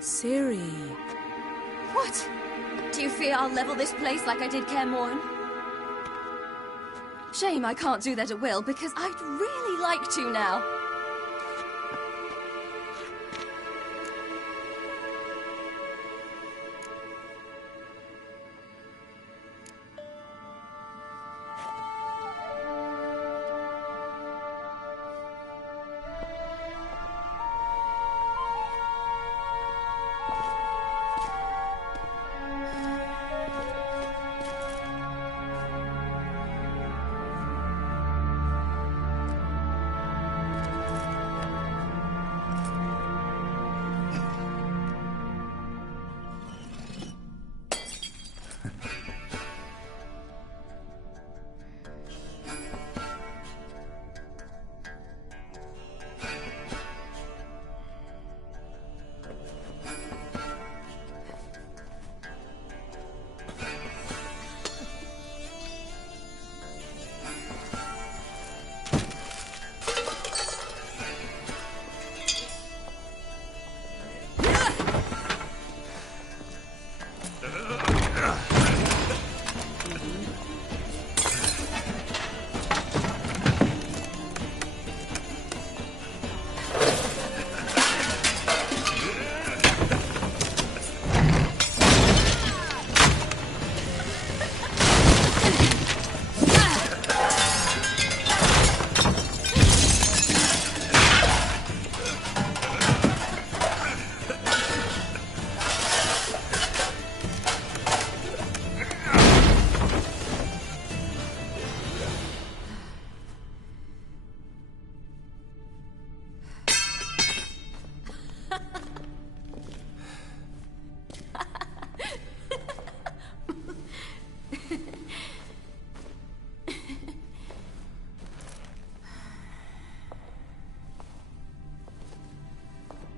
Ciri. What? Do you fear I'll level this place like I did Kaer Morhen? Shame I can't do that at will, because I'd really like to now.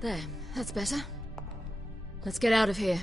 There, that's better. Let's get out of here.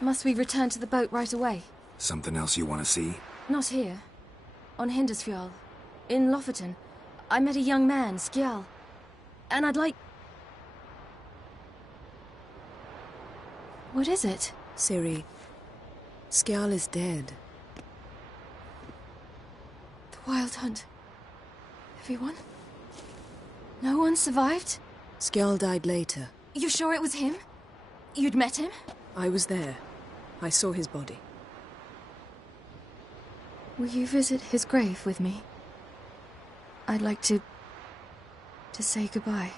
Must we return to the boat right away? Something else you want to see? Not here. On Hindersfjall. In Lofoten. I met a young man, Skjal. And I'd like... What is it? Ciri, Skjal is dead. The Wild Hunt. Everyone? No one survived? Skjal died later. You sure it was him? You'd met him? I was there. I saw his body. Will you visit his grave with me? I'd like to say goodbye.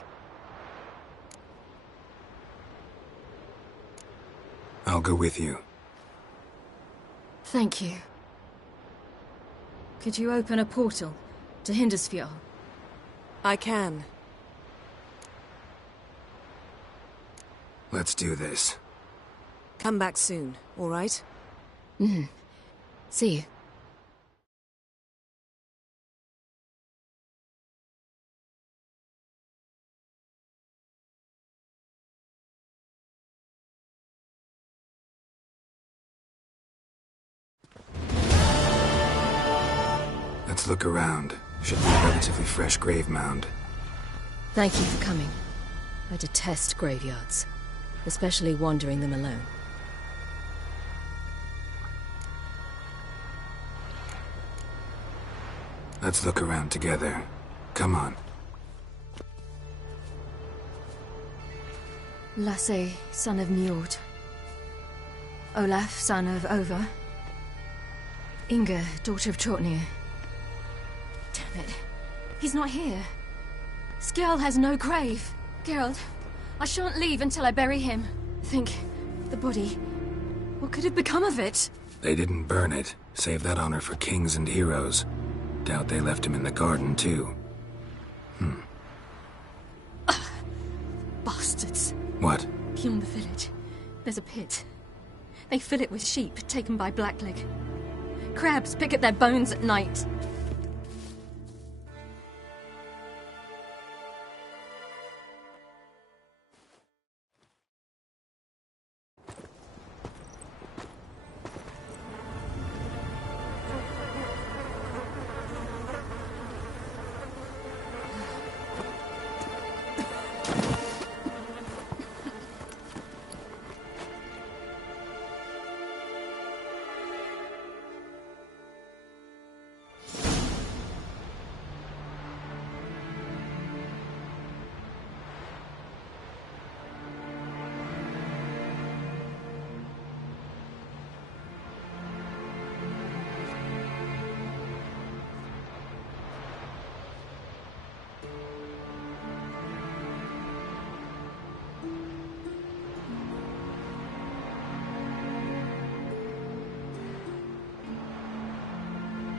I'll go with you. Thank you. Could you open a portal to Hindersfjall? I can. Let's do this. Come back soon, all right? See you. Let's look around. Should be a relatively fresh grave mound. Thank you for coming. I detest graveyards, especially wandering them alone. Let's look around together. Come on. Lasse, son of Njord. Olaf, son of Over. Inga, daughter of Trotnir. Damn it. He's not here. Skjal has no grave. Geralt, I shan't leave until I bury him. Think, the body. What could have become of it? They didn't burn it. Save that honor for kings and heroes. Doubt they left him in the garden, too. Bastards. What? Beyond the village, there's a pit. They fill it with sheep taken by Blackleg. Crabs pick at their bones at night.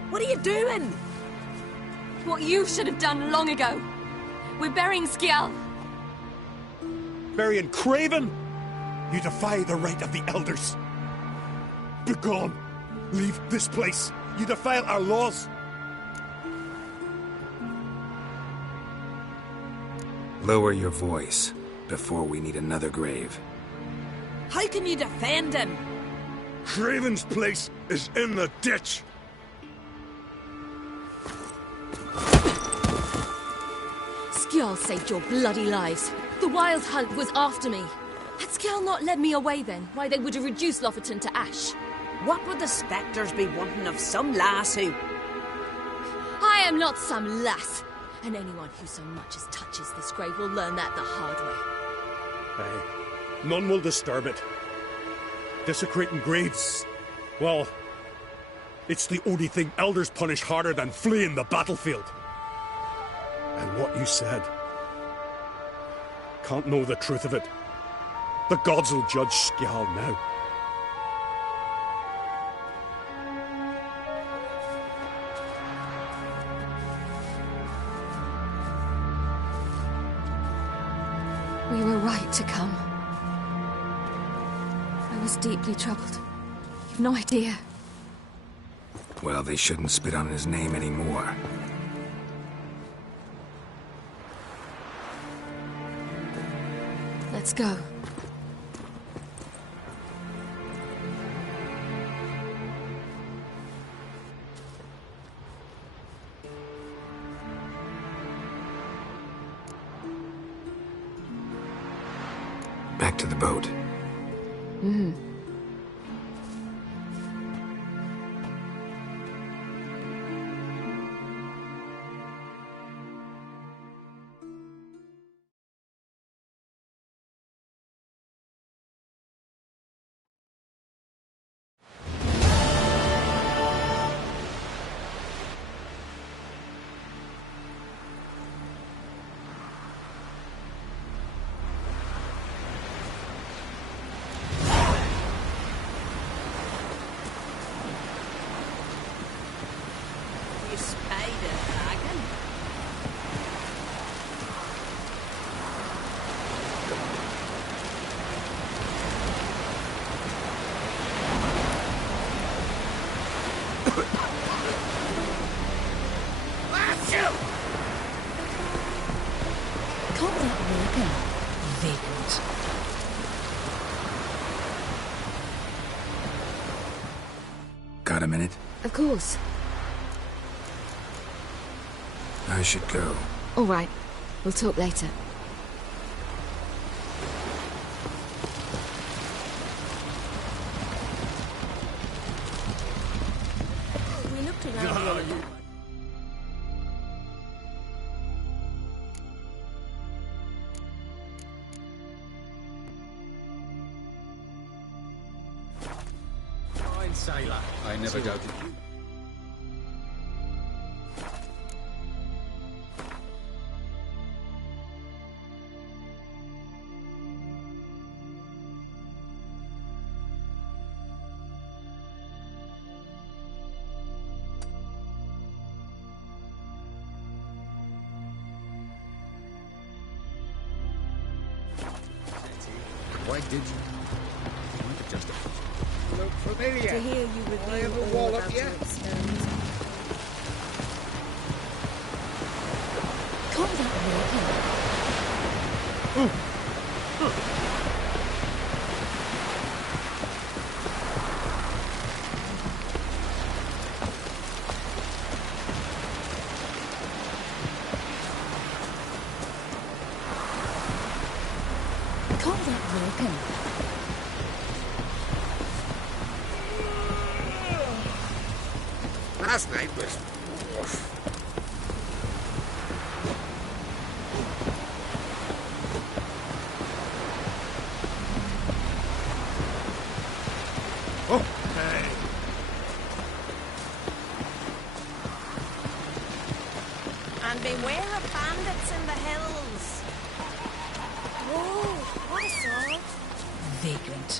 What are you doing? What you should have done long ago. We're burying Skjal. Burying Craven? You defy the right of the elders. Begone. Leave this place. You defile our laws. Lower your voice before we need another grave. How can you defend him? Craven's place is in the ditch. Skjal saved your bloody lives. The Wild Hunt was after me. Had Skjal not led me away then, why they would have reduced Lofoten to ash. What would the spectres be wanting of some lass who... I am not some lass, and anyone who so much as touches this grave will learn that the hard way. Aye. None will disturb it. Desecrating graves, well, it's the only thing elders punish harder than fleeing the battlefield. And what you said, can't know the truth of it. The gods will judge Skjal now. We were right to come. I was deeply troubled. You've no idea. Well, they shouldn't spit on his name anymore. Let's go. Back to the boat. the dragon. Can't that work out? Vagrant. Got a minute? Of course. I should go. All right. We'll talk later. We looked around the other night. Fine, sailor. I never doubted you. Why did you? You could just look familiar. To hear you review all about your experiments. Can't that work out? Can't that work out? Last night was... Oh, hey. And beware of bandits in the hills. Whoa, what a sword. Vagrant.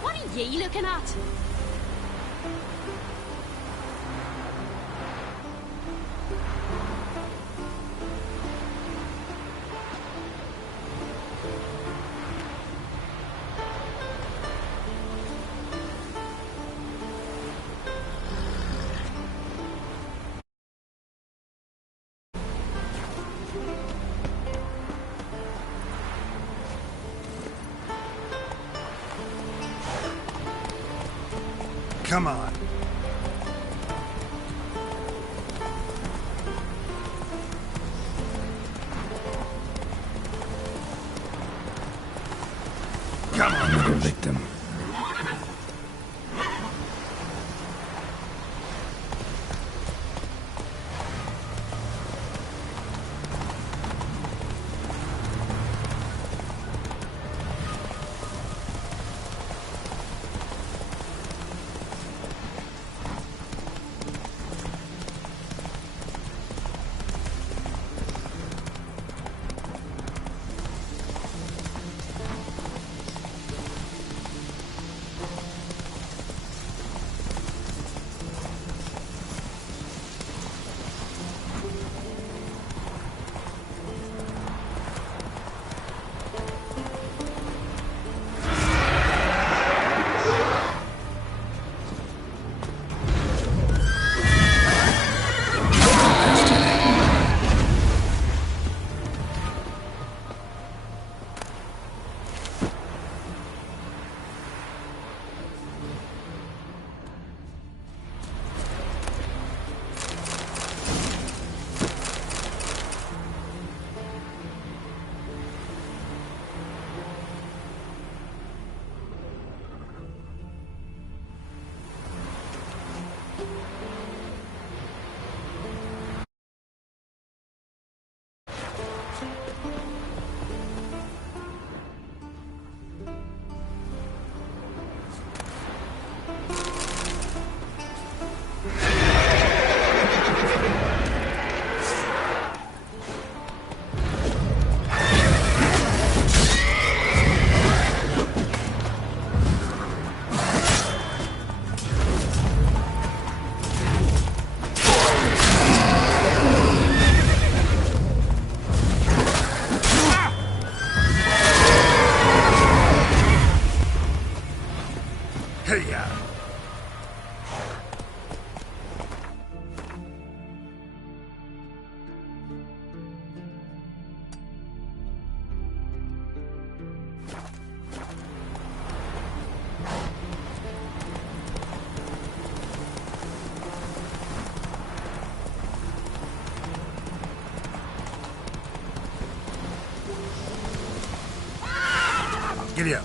What are ye looking at? Come on. Come on. Another victim. Giddy up.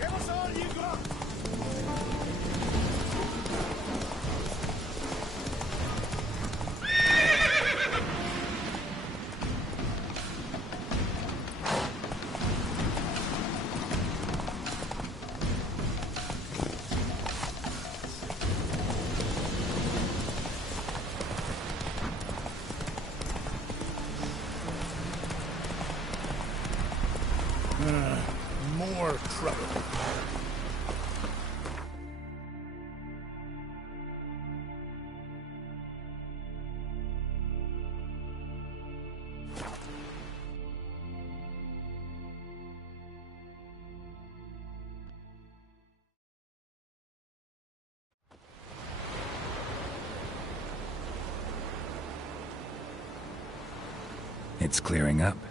Give us all you got! More trouble. It's clearing up.